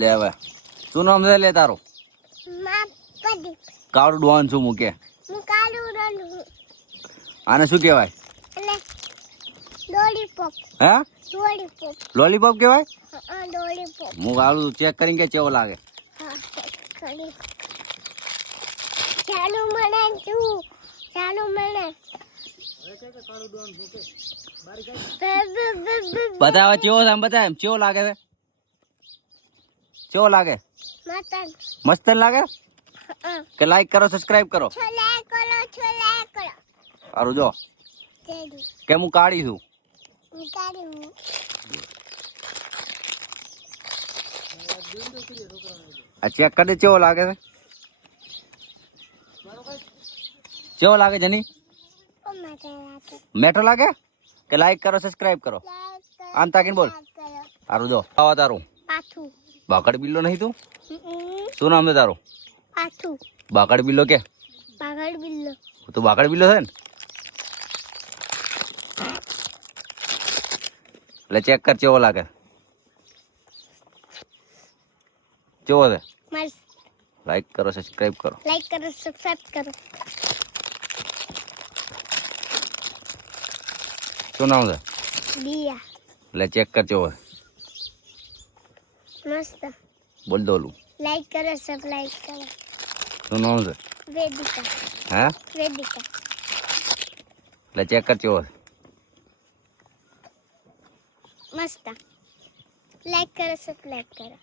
લે હવે શું નામ છે લે તારું? કાળું ડોન છું મૂકે. આને શું કહેવાય? હા લોલીપોપ કહેવાય. હું આવું ચેક કરીને કે કેવો લાગે. બતાવે કેવો છે, આમ બતાવે એમ કેવો લાગે છે? કેવો લાગે? મસ્ત લાગે કે લાઈક કરો સબસ્ક્રાઇબ કરો. સારું જો કે હું કાઢી છું. આ ચેક કરી કેવો લાગે છે? કેવો લાગે જની? મેઠો લાગે કે લાઈક કરો સબસ્ક્રાઇબ કરો. આમ તાકીને બોલ. સારું જો આવા તારું બાકડ બિલ્લો નહીં તું? શું નામ છે તારું? બાકડ બિલ્લો કે? તું બાકડ બિલ્લો છે ને? એટલે ચેક કર કેવો લાગે. કેવો છે? લાઈક કરો સબસ્ક્રાઇબ કરો. શું નામ છે? એટલે ચેક કર કેવો છે. મસ્ત. બોલ દોલું. લાઈક કરો, સબસ્ક્રાઇબ કરો. શું નામ છે? વેદિકા. હા વેદિકા. એટલે ચેક કર કેવો છે. મસ્ત. લાઈક કરો, સબસ્ક્રાઇબ કરો.